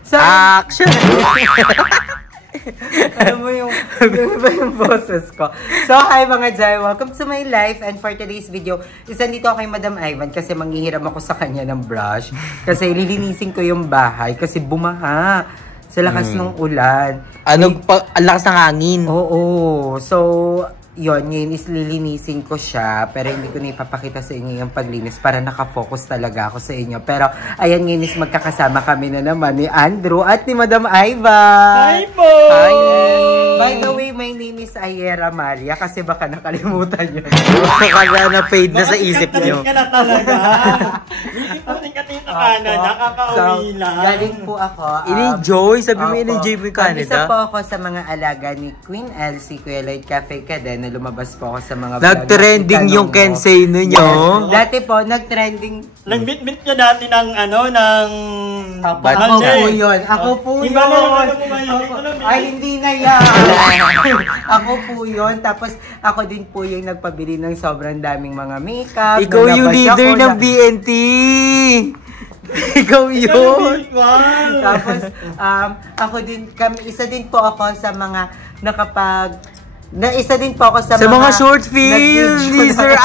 So, Action! alam mo yung boses ko. So, hi mga Jai! Welcome to my life. And for today's video, dito ako kay Madam Ivan kasi manghihiram ako sa kanya ng brush. Kasi lilinisin ko yung bahay kasi bumaha sa lakas ng ulan. Ang lakas ng hangin. Oo. So, yun, ngayon is lilinisin ko siya. Pero hindi ko na ipapakita sa inyo yung paglinis para nakafocus talaga ako sa inyo. Pero, ayan, ngayon is magkakasama kami na naman ni Andrew at ni Madam Iva. Hi po! Hi! By the way, my name is Ayera Maria kasi baka nakalimutan nyo. Kaya na-fade na sa isip nyo. Ka na talaga. Hindi ka tita Canada, kakauwi lang. Galing po ako. In-enjoy? Sabi mo in-enjoy mo yung Canada? Isa po ako sa mga alaga ni Queen Elsie, Kuya Lloyd Cafe Caden, na lumabas po ako sa mga vlog. Nag-trending yung Kensei nyo. Yes. Dati po, nag-trending. Nagbit-bit niya dati ng ng... Ako po yun. Ako po yun. Ay, hindi na yan. Ako po yun. Tapos, ako din po yung nagpabili ng sobrang daming mga makeup. Ikaw yung leader ng BNT. Ikaw yun. Tapos, ako din, isa din po ako sa mga isa din po ako sa mga short film ni Sir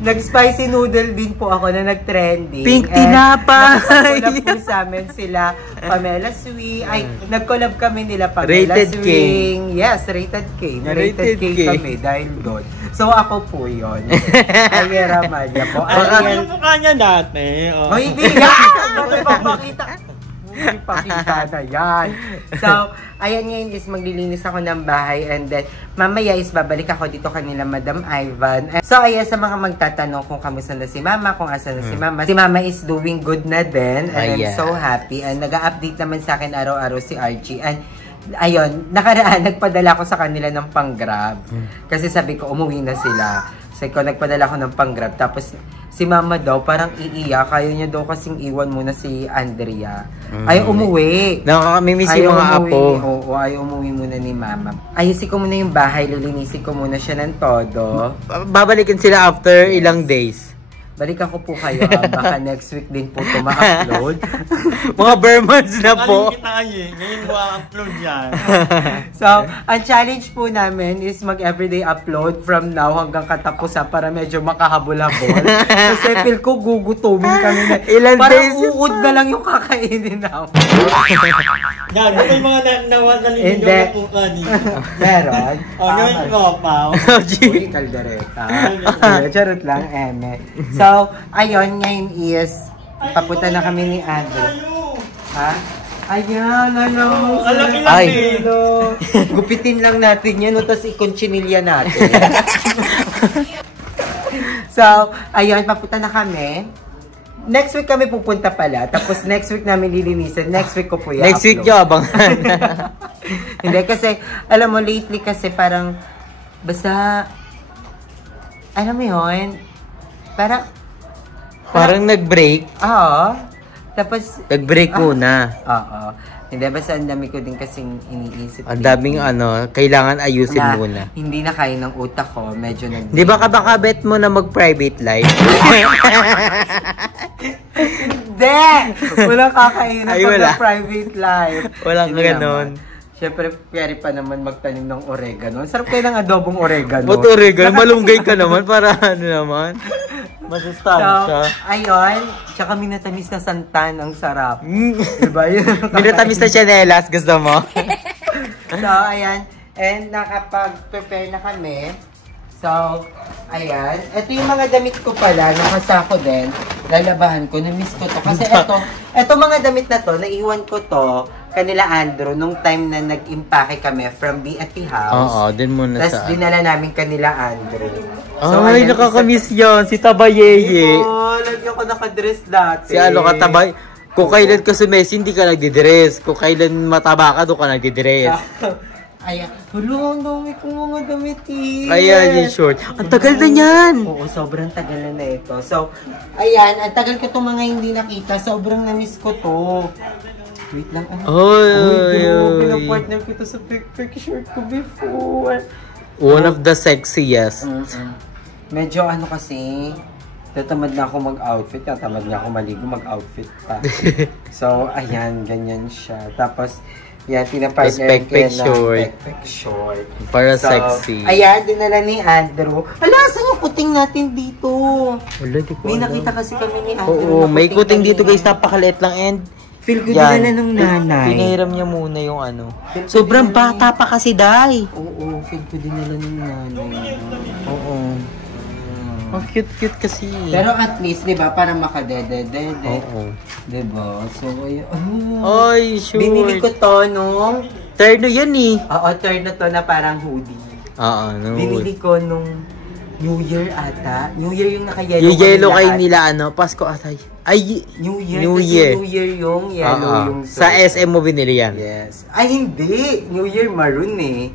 nag-spicy noodle din po ako na nag-trending. Pink tinapay! Nag-collab po sa amin sila Pamela Swing. Ay, nag-collab kami nila Pamela Swing. Yes, Rated K. Na-Rated K kami dahil doon. So, ako po yun. Ayera Maria po. Ano yung mukha niya dati? Oh, hindi yan! Napapakita. Hindi pakita na yan. So, ayan ngayon is maglilinis ako ng bahay and then mamaya is babalik ako dito kanila Madam Ivan. So, ayan sa mga magtatanong kung kamusta na si Mama, kung asan na si Mama. Si Mama is doing good na din and I'm so happy. And nag-update naman sa akin araw-araw si Archie. And ayun, nakaraan, nagpadala ko sa kanila ng pang-grab. Kasi sabi ko, umuwi na sila. Sabi ko, nagpadala ko ng pang-grab. Tapos, si Mama daw, parang iiyak. Ayaw niya daw kasing iwan muna si Andrea. Ayaw umuwi. Nakakamiss yung mga apo. Oo, ayaw umuwi muna ni Mama. Ayusin ko muna yung bahay. Lilinisin ko muna siya ng todo. Babalikin sila after ilang days. Balikan ko po kayo. Baka next week din po ito ma-upload. Mga Burmans na po. Ngayon mo upload yan. So, ang challenge po namin is mag-everyday upload from now hanggang katapusan para medyo makahabol-habol. Kasi feel ko gugutumin kami na. Ilan parang uud na lang yung kakainin namin. Yan, may mga naliligaw na po ka dito. Meron. Ngayon ko pa. Uy, kaldereta. Charot lang, eme. So, ayun, ngayon is papunta na kami ni Andrew. Ha? Ayan, alam mo. Ay. Gupitin lang natin yan, tapos i-conchinilya natin. So, ayun, papunta na kami. Next week kami pupunta pala. Tapos next week namin lilinisan. Next week ko po i-upload. Next week nyo, abangan. Hindi, kasi, alam mo, lately kasi parang, basta, alam mo yun, Parang nag-break. Oo. Tapos, Nag-break muna. oo. Hindi, basta ang dami ko din kasing iniisip. Ang daming kailangan ayusin na, muna. Hindi na kaya ng utak ko. Medyo nag... Di ba kabakabet mo na mag-private life? Hindi! Walang kakainin Ay, pag wala. na private life. Walang Hindi ganon. naman. Siyempre, pwede pa naman magtanim ng oregano. Sarap kayo ng adobong oregano. Ba't oregano? Malunggay ka naman para ano naman? Masustansya. So, ayun. Tsaka minatamis na santan. Ang sarap. Diba yun? Minatamis na chanelas. Gusto mo? So, ayan. And nakapag-prepare na kami. So, ayan. Ito yung mga damit ko pala. Nakasako din. Lalabahan ko. Na-miss ko to. Kasi ito mga damit na to, naiwan ko to kanila Andrew nung time na nag-impake kami from BNT House. Oo, din muna sa... Tapos dinala namin kanila Andrew. So, ay, ayan, nakakamiss yan. Si Tabayeye. Oo, lagyan ko nakadress dati. Si ka Tabay... Kung kailan ka sumesi, hindi ka nagdidress. Kung kailan mataba ka, doon ka nagdidress. Ayan. Hulo, ang dami kong mga damit eh. Ayan, yung short. Ang tagal na yan! Oo, sobrang tagal na ito. So, ayan, ang tagal ko itong mga hindi nakita. Sobrang na-miss ko to. Wait lang. Pinapartner ko ito sa picture ko before. One of the sexiest. Medyo ano kasi, Tatamad na ako mag-outfit. Tatamad na ako maligo mag-outfit pa. So, ayan, ganyan siya. Tapos, yan, pinapartner pek-pek short. Pek-pek short. Para So, sexy. ayan, dinala ni Andrew. Ala, saan yung kuting natin dito? Wala, di ko May alam. nakita kasi kami ni Andrew. Oo, na may kuting dito kanina. guys, napakaliit lang and Feel ko yan. dinala ng nanay. Pinahiram niya muna yung ano. Feel ko Sobrang dinala bata pa kasi, Day. Oo, feel ko dinala ng nanay. Oo. Ang cute-cute kasi. Pero at least, di ba, para makadede-dede. Oo. Di ba? So, ayun. Ay, sure. Binili ko to nung... Terno yan eh. Oo, turn na to na parang hoodie. Oo, no. Binili ko nung New Year ata. New Year yung naka-yellow. Yung yellow kami kayo lahat. nila, ano, Pasko atay. Ay, New Year. New Kasi Year. New Year yung yellow Oo. yung Sa suit. SM mo binili yan. Yes. Ay, hindi. New Year maroon eh.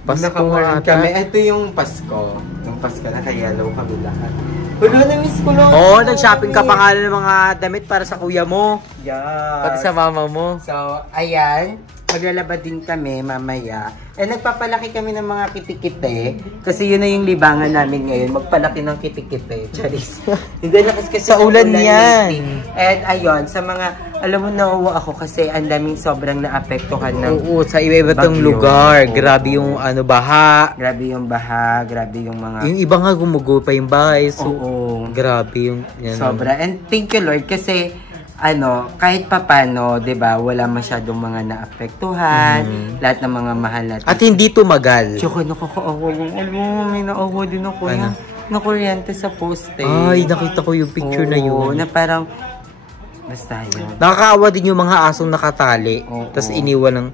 Pasko Naka-maroon ata. kami. Ito yung Pasko. Yung Pasko, naka-yellow kami lahat. Hulo, na-miss ko lang. Oo, nag-shopping ka pa nga ng mga damit para sa kuya mo. Yes. Pati sa mama mo. So, ayan. Maglalaba din kami mamaya. Eh, nagpapalaki kami ng mga kitikite. Kasi yun na yung libangan namin ngayon. Magpalaki ng kitikite. Charis. Hindi na kasi Sa ulan yan. lately. And ayun, sa mga, alam mo, nauwa ako kasi ang daming sobrang naapektuhan ng Oo, sa iba-iba tong bagyo. lugar. Oo. Grabe yung ano, baha. grabe yung baha, grabe yung mga... Yung iba nga gumugo pa yung bahay. So, Oo. grabe yung... Yan, Sobra. And thank you, Lord, kasi kahit papano, 'di ba, wala masyadong mga naapektuhan, lahat ng mga mahal natin. At hindi tumagal. Tsaka nakakaawa yung, alam mo, may naawa din ako Ano? yung nakuryente sa poste. Ay, nakita ko yung picture na Oo, yun. na parang, basta yun. Nakakaawa din yung mga asong nakatali. Oo. Tapos iniwan ng...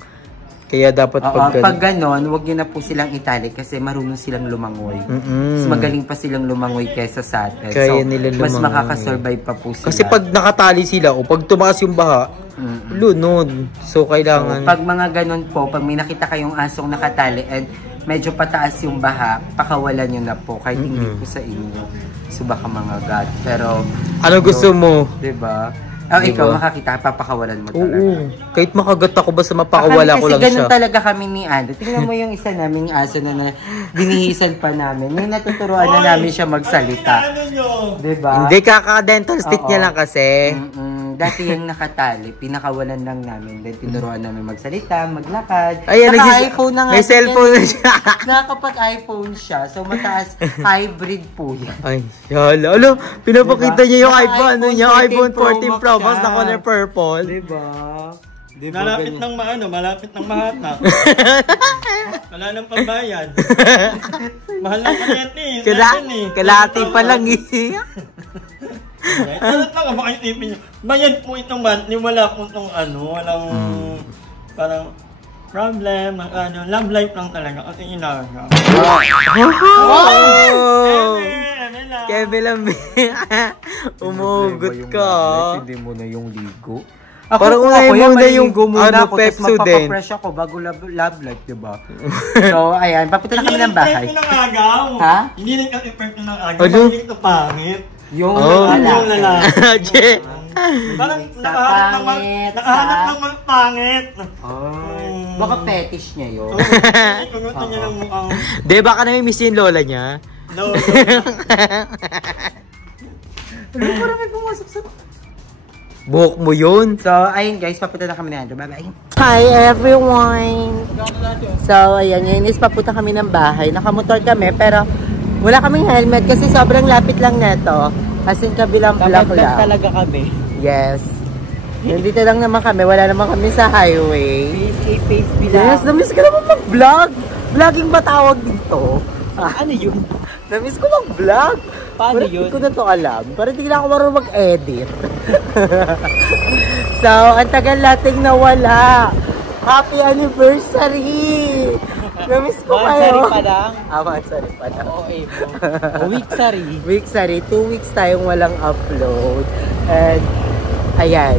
Kaya dapat Oo, pag... pag ganon, huwag nyo na po silang itali kasi marunong silang lumangoy. Mas magaling pa silang lumangoy kaysa sa atin. Kaya so, nila mas lumangoy. makakasurvive pa po sila. Kasi pag nakatali sila o pag tumaas yung baha, lunod. So, kailangan... So, pag mga ganon po, pag may nakita kayong asong nakatali and medyo pataas yung baha, pakawalan nyo na po. Kahit hindi po sa inyo. So, baka mga God. Pero, ano gusto mo? diba? Oh, Diba? ikaw makakita, papakawalan mo talaga. Oo. Kahit makagat ako, basta mapakawala ko lang Kasi ganun siya. talaga kami ni Ando. Tingnan mo yung isa naming aso na binihisan pa namin. Yung natuturuan na namin siya magsalita. Ano nyo? Diba? Hindi, kaka-dental stick Oo. niya lang kasi. Dati yung nakatali, pinakawalan lang namin. Then tinuruan namin magsalita, maglakad. Ay, Naka-iPhone na nga. may din cellphone yan na eh. siya. Nakakapag-iPhone siya. So mataas, hybrid po yan. Ay, yala. Alam, pinapakita Diba? niya yung Naka iPhone, ano niya, iPhone 14 Pro Max na color purple. Diba? Diba? Malapit ng malapit ng mahatak. Wala nang pambayad. Mahal ng kalete. Kalati pa lang eh. Ano lang, baka isipin nyo. Bayad po itong monthly, wala po itong walang parang problem, love life lang talaga kasi inaga. Oh! Lang. Kevin lang. Umugot ka. Hindi mo na yung ligo. Parang unahin muna yung ano, Pepso din. Magpapapress ako bago love life, diba? So, ayan, papunta na kami ng bahay. Hindi rin ng agaw. Ha? Hindi rin kasi perfect ng agaw. Ano? Hindi ito pangit. Yung Oh. Yung lalaki. Che. Parang Sa nakahanap pangit, ng sa- mga pangit. Baka fetish niya yun. Kugutin niya ng mukhang... Di, baka namimiss yung lola niya. No. Parang pumasok sa... Buhok mo yun. So, ayun guys, papunta na kami na Andrew. Bye-bye. Hi everyone! So, ayan, ngayon is papunta kami ng bahay. Nakamotor kami, pero wala kaming helmet kasi sobrang lapit lang neto. As in, kabilang block lang. talaga kami. Yes. Nandito lang naman kami. Wala naman kami sa highway. Face Yes, namiss ko naman mag-vlog. Vlogging ba tawag dito? Ano yun? Namiss ko mag-vlog. Paano Parang yun? Hindi ko na to alam. Parang hindi na ako marunong mag-edit. So, ang tagal nating nawala. Happy anniversary! Namiss ko kayo. lang. Mansari pa lang. Oo, Weeksari. Weeksari. 2 weeks tayong walang upload. And, ayan.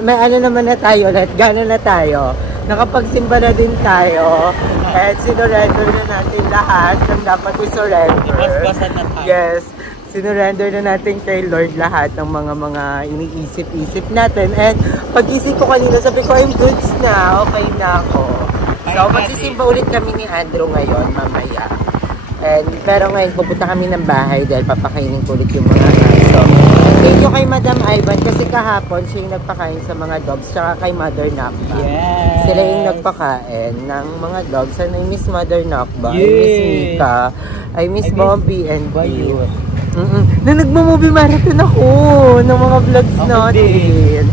May ano naman na tayo. Gano'n na tayo. Nakapagsimba na din tayo. And sinurrender na natin lahat ng dapat i-surrender. Basbasan na tayo. Yes. Sinurrender na natin kay Lord lahat ng mga iniisip-isip natin. And pag-isip ko kanina, sabi ko, I'm goods na. Okay na ako. So, magsisimba ulit kami ni Andrew ngayon, mamaya. And, pero ngayon, pupunta kami ng bahay dahil papakainin ko ulit yung mga aso. Thank you kay Madam Ivan kasi kahapon siya yung nagpakain sa mga dogs tsaka kay Mother Nakba. Yes. Sila yung nagpakain ng mga dogs. And I miss Mother Nakba, I Yes. miss Mika, I miss Bobby and Bayot. Na nagmo-movie marathon ako ng mga vlogs Ako natin.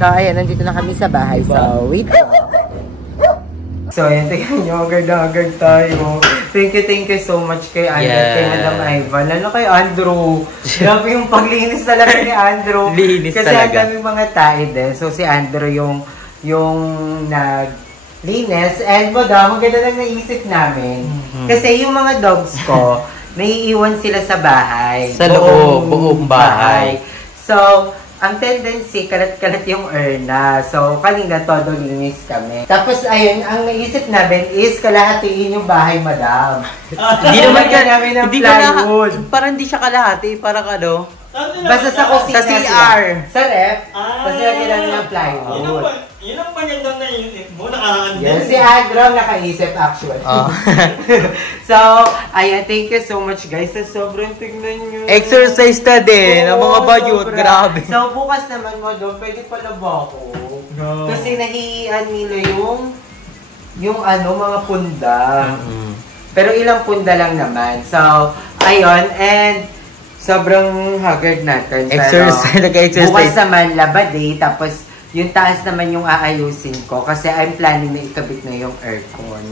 So, ayan, nandito na kami sa bahay. So, wait lang. So, ayan, tingnan nyo, agad-agad tayo. Thank you so much kay Andrew, Yes. kay Madam Ivan. Lalo kay Andrew. Grabe yung paglinis talaga ni Andrew. Linis kasi talaga. ang daming mga tae din. So, si Andrew yung naglinis. And, Madam, ang ganda lang naisip namin. Kasi yung mga dogs ko, naiiwan sila sa bahay. Sa loob, buong bahay. So, ang tendency, kalat-kalat yung urna. So, kanina todo linis kami. Tapos, ayun, ang naisip namin is kalahatiin yung bahay, Madam. Hindi naman Lagyan namin ng plywood. Parang hindi siya kalahati, parang ano. Basta sa kusina Sa CR. sila. Sa ref. Ah. Tapos lagyan namin ng plywood. Yun ang magandang naisip mo, nakaraan Yan, din. si Andrew ang nakaisip actually. So, ayan, thank you so much guys. Sa sobrang tignan nyo. Exercise na din, ang mga Oo, bayot, sobra. grabe. So, bukas naman mo doon, pwede pala ba ako? No. Kasi nahihian nila yung ano, mga punda. Pero ilang punda lang naman. So, ayun, and sobrang haggard natin. Exercise, nag-exercise. Bukas naman, Laba Day, tapos yung taas naman yung aayusin ko kasi I'm planning na ikabit na yung aircon.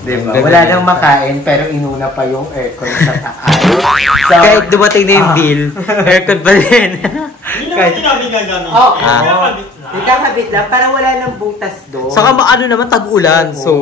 Diba? Wala nang makain pero inuna pa yung aircon sa taas. So, Kahit dumating na yung bill, aircon pa din. Hindi naman namin gagamit. Oo. Ikakabit lang. ikakabit lang para wala nang butas doon. Saka ano naman, tag-ulan. Oo. So,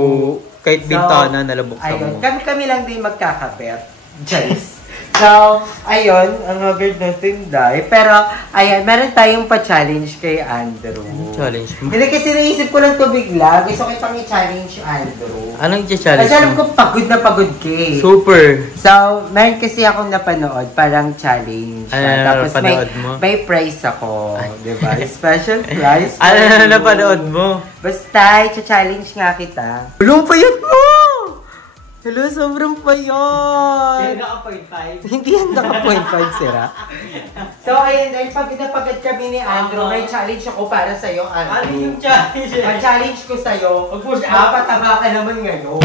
kahit bintana, nalabuksan ayun, mo. kami lang din magkakabit. Charis. So, ayun, ang haggard natin dahil. Pero, ayan, meron tayong pa-challenge kay Andrew. Challenge mo? Hindi kasi naisip ko lang to bigla. Gusto ko pang i-challenge Andrew. Anong i-challenge Kasi alam mo? ko pagod na pagod ka eh. Super. So, meron kasi akong napanood, parang challenge. Ano na Tapos napanood mo? may prize ako. Diba? Special prize. Ano for na you. napanood mo? Basta, i-challenge nga kita. Ulong payat mo! Hello, sobrang payat! Hindi yan naka 0.5 sira. So, ayun, dahil pagod na pagod kami ni Andrew, may challenge ako para sa'yo, Andrew. Ano yung challenge? Ang challenge ko sa'yo, mapataba ka naman ngayon.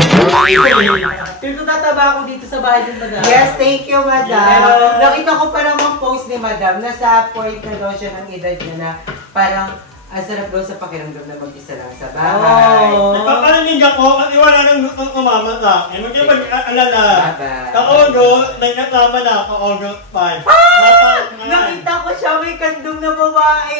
Pero tataba ako dito sa bahay ng madam. Yes, thank you, Madam. Yeah. Nakita ko pa namang post ni Madam, nasa point na daw siya ng edad niya na parang ang sarap daw sa pakiramdam na mag-isa lang sa bahay. Nagpaparinig ako kasi wala nang gustong umama sa akin. Huwag niyo mag-alala. Bye-bye. Ka-August, may kasama na ako August 5. Nakita ko siya may kandong na babae.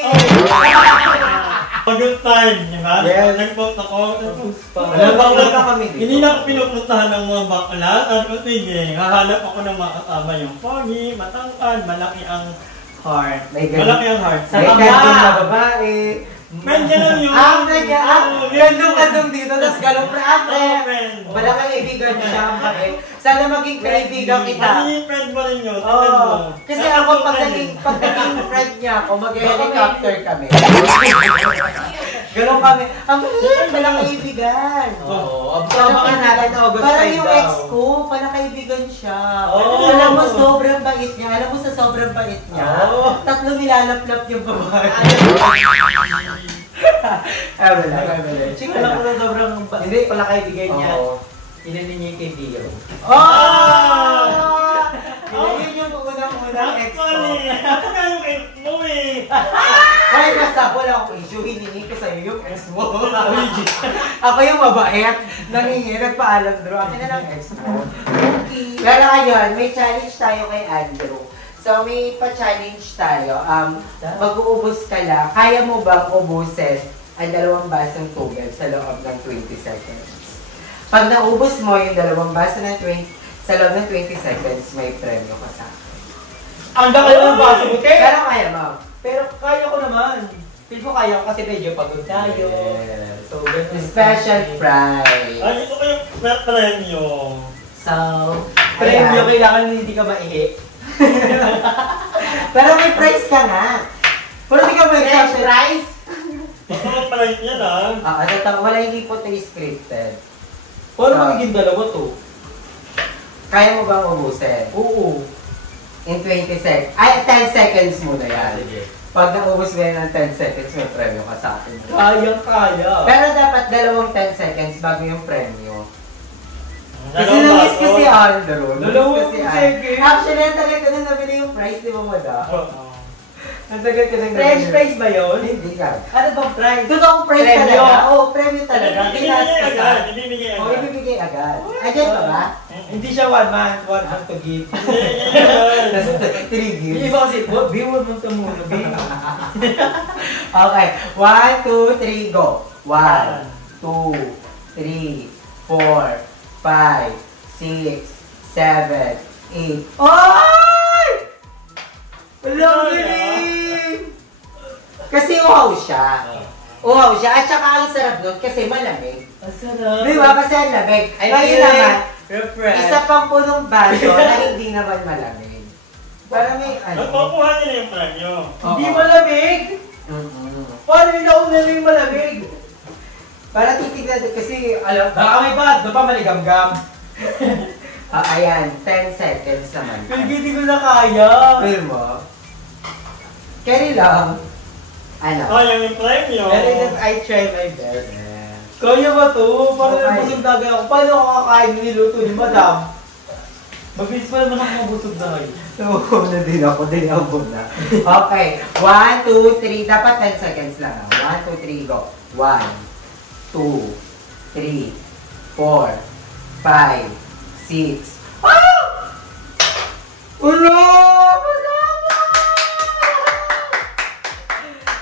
August 5, di ba? Yes. Nag-post ako. Nag-post na kami dito. Hindi na ako pinupuntahan ng mga bakla. Sabi ko, sige, hahanap ako ng mga kasama yung pogi, matangkad, malaki ang heart. Malaki ang heart. May kandong na babae. Nandiyan lang yun. Kandong dito, tapos galong friend. friend. Wala kang kaibigan siya. Sana maging kaibigan kita. Magiging friend mo rin yun. Oo. Kasi ako, pag naging friend niya ako, mag-helicopter kami. Ganon kami. Ang maliit, walang kaibigan. Oo. Absama ka natin, August parang 5 yung daw. ex ko, kaibigan siya. Oo. Alam mo, sobrang bait niya. Alam mo sa sobrang bait niya, Oo. tatlo nilalaplap yung babae. Wala. Alam ko na sobrang Hindi. pala kaibigan niya. Oo. Inanin niya yung kaibigan. Yun yung unang ex ko. Ako na yung ex mo eh. Ay, basta wala akong issue. Hiningi ko sa'yo yung ex mo. Ako yung mabait. Nangingi, nagpaalam, Drew. Akin na lang ex mo. Okay. Pero ngayon, may challenge tayo kay Andrew. So, may pa-challenge tayo. Mag-uubos ka lang. Kaya mo bang ubusin ang 2 basong tubig sa loob ng 20 seconds? Pag naubos mo yung 2 baso sa loob ng 20 seconds, may premyo ka sa akin. Ang dami ng baso mo, te. Pero kaya mo. Pero kaya ko naman. Feel ko kaya ko kasi medyo pagod tayo. Yes. So, ganun. Special prize. Ay, ito ko yung premyo. So, Premyo, ayan. kailangan hindi ka maihi. Pero may prize ka nga. Pero di ka may cash prize. Baka mag-price yan ah. Wala hindi po tayo scripted. Paano So, magiging 2 to? Kaya mo bang ubusin? Oo. In 20 seconds. Ay, 10 seconds muna yan. Sige. Pag naubos mo yan ng 10 seconds, may premyo ka sa akin. Kaya. Pero dapat dalawang 10 seconds bago yung premyo. Kasi Dalawang namiss ko bago. si Andrew. Dalawang Andrew. sige. Actually, ang tagal ko na nabili yung price, di ba mo da? Ang tagal ko na French fries ba yun? Hindi ka. Ano bang price? Totoong price Premyo. talaga. Oo, premyo talaga. Ibibigay agad. Oo, Ibibigay agad. ibibigay agad. Ayan pa ba? Hindi siya 1 month to give. Tapos 3 Hindi gifts. ba kasi, biwan mo tumunog eh. Okay. 1, 2, 3, go. 1, 2, 3, 4, 5, 6, 7, 8. Ay! Walang galing! Kasi uhaw siya. Uhaw siya. At saka ang sarap nun kasi malamig. Ang sarap. Di ba? Kasi ang lamig. Ay, Ngayon naman, refresh. isa pang punong baso na hindi naman malamig. Para may Magpapuha nila yung premyo. Hindi malamig. Paano yung nauna na yung malamig? Para titignan kasi, alam, Baka may bad, doon pa maligam-gam. ayan, 10 seconds naman. Pero hindi ko na kaya. Feel mo? Carry lang. Ano? Oh, yung premyo. Pero I try my best. Kaya ba to? Parang Okay. nabusog na agad ako. Paano ako kakain niluto ni Madam? Mabilis pa naman ako mabusog na ngayon. Oo, na din ako. Na. Okay. 1, 2, 3. Dapat 10 seconds lang. 1, 2, 3, go. 1, 2, 3, 4, 5, 6. Ah! Ulo!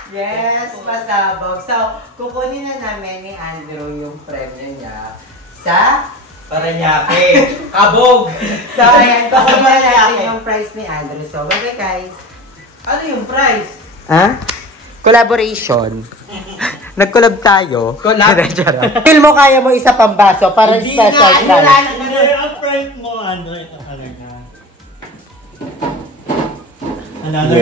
Yes, pasabog. So, kukunin na namin ni Andrew yung premyo niya sa... Paranaque. Kabog. So, ayan, kukunin na natin yung prize ni Andrew. So, bye guys. Ano yung price? Ha? Collaboration. Nag-collab tayo. Collab? Feel mo kaya mo isa pang baso para Hindi special na, ano prize. Hindi, ang price mo, ano, ito talaga. Another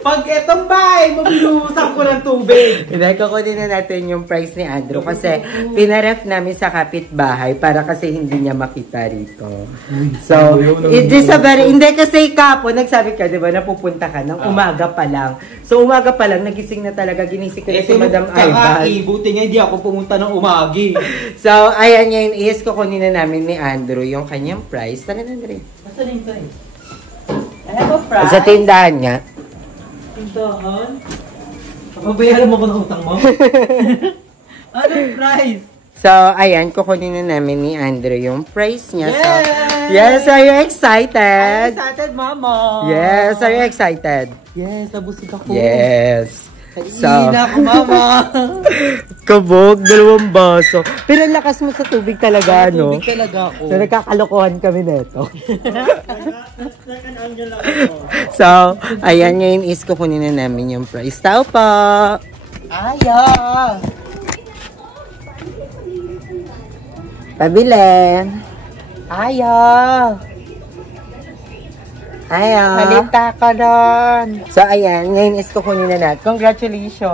Pag etong bahay, mabilusan ko ng tubig. Hindi, kukunin na natin yung price ni Andrew kasi pinaref namin sa kapitbahay para kasi hindi niya makita rito. So, it is a very... Hindi kasi kapo, nagsabi ka, di ba, napupunta ka ng umaga pa lang. So, umaga pa lang, nagising na talaga, ginising ko na si Madam Ivan. Buti nga hindi ako pumunta ng umagi. So, ayan ngayon is, kukunin na namin ni Andrew yung kanyang price. Tara na, Andre. Basta na yung price? I have a price. Sa tindahan niya. Tindahan? Mabayaran mo ko ng utang mo? Anong price? So, ayan, kukunin na namin ni Andrew yung price niya. So, Yes! yes, are you I'm excited? excited, Mama! Yes, are you excited? Yes, nabusog ako. Yes. So, Ina ko, Mama! kabog, 2 baso. Pero ang lakas mo sa tubig talaga, no? Tubig talaga ako. So, nagkakalokohan kami neto. Second angle ako. So, ayan, ngayon is kukunin na namin yung price. Tao po! Aya! Pabili! Aya! Aya! Halita ka doon! So, ayan, ngayon is kukunin na natin. Congratulations!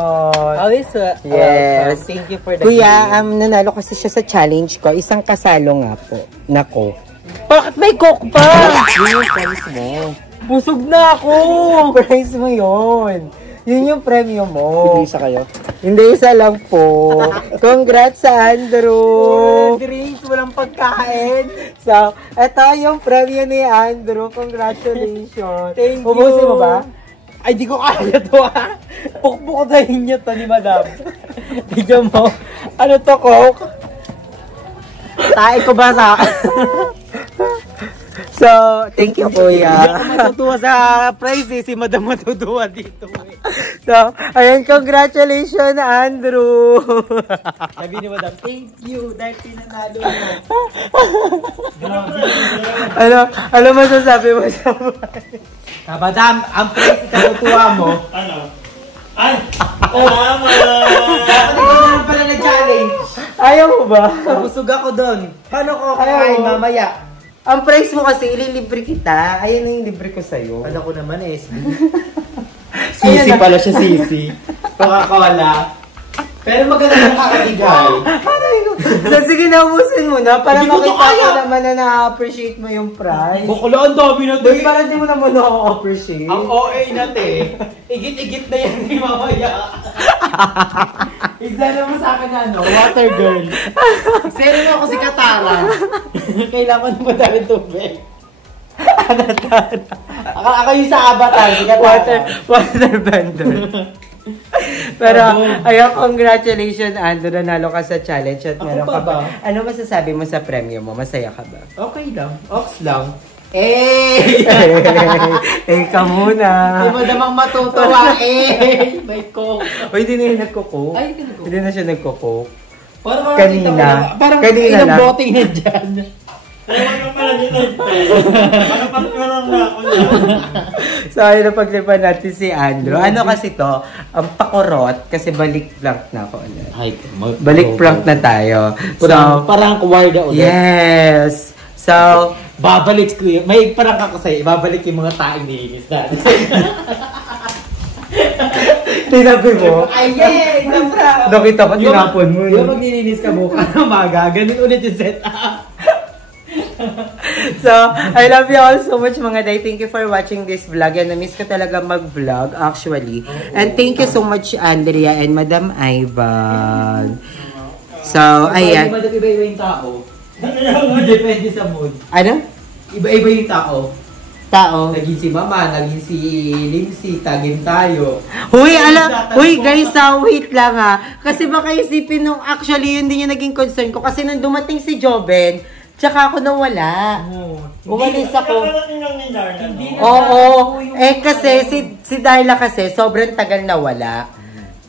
Always, Yes. thank you for the Kuya, nanalo kasi siya sa challenge ko. Isang kasalo nga po. Nako. Bakit may coke pa? Yun yung prize mo. Busog na ako! Prize mo yun. Yun yung premyo mo. Isa kayo? Hindi, isa lang po. Congrats sa Andrew. Drinks, walang pagkain. So, eto yung premyo ni Andrew. Congratulations. Thank you. Ubusin mo ba? Ay, di ko kaya to ha. Pukpuk sa inyo to ni Madam. Tignan mo. Ano to, Coke? Tae ko ba sa... So, thank you, Hindi Kuya. ako matutuwa sa prize eh. Si Madam matutuwa dito eh. So, ayan, congratulations, Andrew. Sabi ni Madam, thank you dahil pinanalo mo. ano masasabi mo sa Madam, ang prize ikaw mo. Ano? Ay! Tama! Dapat ikaw pala na-challenge. Ayaw mo ba? Nabusog ako doon. Paano ko kakain Ayaw. mamaya? Ang price mo kasi, ililibre kita. Ayun na yung libre ko sa'yo. Kala ko naman SB. Sisi Ayan na. pala siya, sisi. Coca-Cola. Pero maganda yung kakabigay. Aray ko. So, sige na, ubusin mo na. Para Hindi ko to makita ko kaya. naman na na-appreciate mo yung prize. Bukula, ang dami na to. Doon, parang di mo naman na-appreciate. Ang OA na te. Igit-igit na yan ni mamaya. Exala mo sa akin na ano, water girl. Sero mo ako si Katara. Kailangan mo dahil tubig. Ako yung sa Avatar, si Katara. Water bender. Pero, ayun, congratulations, Ando. Nanalo ka sa challenge at Ako meron pa ka ba? Ano masasabi mo sa premyo mo? Masaya ka ba? Okay lang. Ox lang. Eh! Ka muna. Di mo namang matutuwa eh! May coke. O, hindi na yung nagkukok. Ay, hindi nagkukok. Hindi na siya nagkukok. Parang Kanina. Parang Kanina ilang lang. boteng na dyan. Ewan ko pala dito. Ano pa meron na ako na? So, ayun na paglipan natin si Andrew. Ano kasi to? Ang pakurot, kasi balik prank na ako ulit. Ay, Balik prank na tayo. Parang kuwarda ulit. Yes! So, Babalik ko yun. May parang ako sa'yo. Babalik yung mga taing nilinis natin. tinabi mo. Ay, yay! Sobra! Nakita ko, tinapon mo. Di ba pag nilinis ka buka ng umaga, ganun ulit yung setup. So, I love you all so much mga day. Thank you for watching this vlog. And na-miss ko talaga mag-vlog actually. And thank you so much Andrea and Madam Ivan. So, ayan. Iba-iba yung tao. Depende sa mood. Ano? Iba-iba yung tao. Tao. Naging si Mama, naging si Lindsay, tagin tayo. Huy guys, wait lang ha. Kasi baka isipin nung actually yun din yung naging concern ko. Kasi nung dumating si Joben, tsaka ako nawala. Umalis ako. Oo. Eh kasi si Darla kasi sobrang tagal nawala.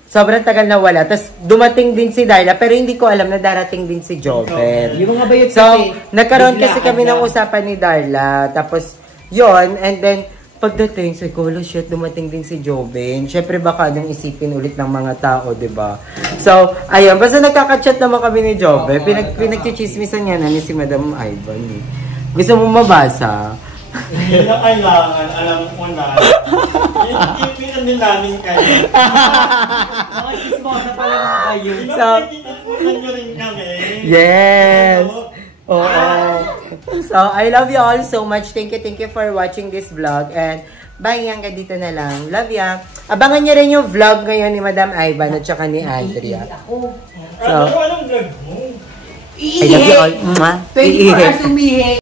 Sobrang tagal nawala. Tapos dumating din si Darla pero hindi ko alam na darating din si Joben. Yung mga bayot So, kasi, nagkaroon kasi biglaan kami na. ng usapan ni Darla. Tapos, yon and then, pagdating, sabi ko, "Holy shit, dumating din si Joben." Syempre baka nang isipin ulit ng mga tao, di ba? So, ayun. Basta nagkaka-chat naman kami ni Joben. Pinagchichismisan niya na ni si Madam Ivan. Eh. Gusto mo mabasa? Hindi na kailangan, alam ko na. Hindi din namin kayo. Mga chismosa pala mga kayo. So, nyo rin kami. Yes! Oo. So, I love you all so much. Thank you for watching this vlog. And, bye, hanggang dito na lang. Love ya. Abangan niyo rin yung vlog ngayon ni Madam Ivan at saka ni Andrea. Ano anong vlog mo? I love you all. Mwah. 24 hours umihi.